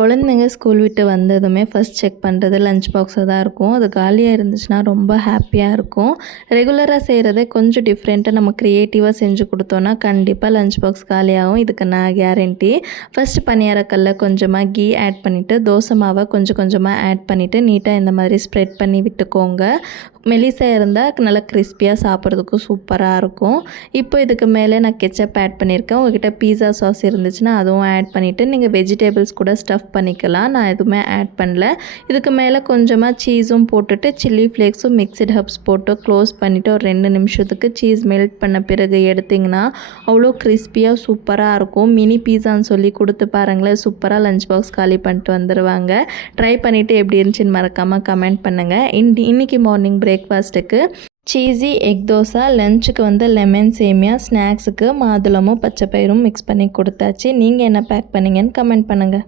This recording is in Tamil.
குழந்தைங்க ஸ்கூல் விட்டு வந்ததுமே ஃபஸ்ட் செக் பண்ணுறது லஞ்ச் பாக்ஸை தான் இருக்கும். அது காலியாக இருந்துச்சுன்னா ரொம்ப ஹாப்பியாக இருக்கும். ரெகுலராக செய்கிறதே கொஞ்சம் டிஃப்ரெண்ட்டாக நம்ம க்ரியேட்டிவாக செஞ்சு கொடுத்தோன்னா கண்டிப்பாக லஞ்ச் பாக்ஸ் காலியாகும். இதுக்கு நான் கேரண்டி. ஃபஸ்ட்டு பணியாரக்கல்ல கொஞ்சமாக கீ ஆட் பண்ணிவிட்டு தோசை மாவை கொஞ்சம் கொஞ்சமாக ஆட் பண்ணிவிட்டு நீட்டாக இந்த மாதிரி ஸ்ப்ரெட் பண்ணி விட்டுக்கோங்க. மெலிசாக இருந்தால் நல்லா கிறிஸ்பியாக சாப்பிட்றதுக்கும் சூப்பராக இருக்கும். இப்போ இதுக்கு மேலே நான் கெச்சப் ஆட் பண்ணியிருக்கேன். உங்கள்கிட்ட பீஸா சாஸ் இருந்துச்சுன்னா அதுவும் ஆட் பண்ணிவிட்டு நீங்கள் வெஜிடபிள்ஸ் கூட ஸ்டஃப் பண்ணிக்கலாம். நான் எதுவுமே ஆட் பண்ணல. இதுக்கு மேலே கொஞ்சமாக சீஸும் போட்டுட்டு சில்லி ஃப்ளேக்ஸும் மிக்சட் ஹர்ப்ஸ் போட்டு க்ளோஸ் பண்ணிவிட்டு ஒரு 2 நிமிஷத்துக்கு சீஸ் மெல்ட் பண்ண பிறகு எடுத்திங்கன்னா அவ்வளோ கிறிஸ்பியாக சூப்பராக இருக்கும். மினி பீஸான்னு சொல்லி கொடுத்து பாருங்களேன், சூப்பராக லஞ்ச் பாக்ஸ் காலி பண்ணிட்டு வந்துடுவாங்க. ட்ரை பண்ணிவிட்டு எப்படி இருந்துச்சுன்னு மறக்காமல் கமெண்ட் பண்ணுங்கள். இன்றைக்கி மார்னிங் பிரேக்ஃபாஸ்ட்டுக்கு சீஸி எக் தோசை, லஞ்சுக்கு வந்து லெமன் சேமியா, ஸ்நாக்ஸுக்கு மாதுளமும் பச்சை பயிரும் மிக்ஸ் பண்ணி கொடுத்தாச்சு. நீங்கள் என்ன பேக் பண்ணீங்கன்னு கமெண்ட் பண்ணுங்கள்.